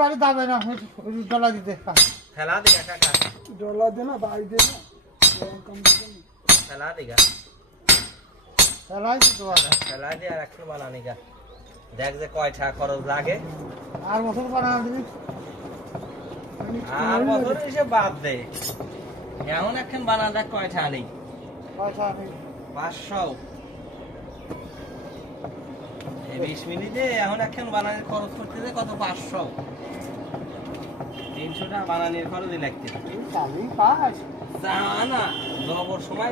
বাড়ি দাবে না ডলা দিতে খেলা দিগা কাকা ডলা দে না বাড়ি দে না খেলা দিগা খেলাই তো খেলা দিয়ে আর একটু বানানি গা দেখ যে কয়টা খরচ লাগে আর বছর বানানো দিবি আর বছর হিসেব বাদ দে এমন একখান বানা দেখ কয়টা নেই পয়সা নেই 500 এই 20 মিনিটে এখন একখান বানানির খরচ করতে যে কত 500 300 টাকা বানানির খরচই লাগতে চালই পাস না জবর সময়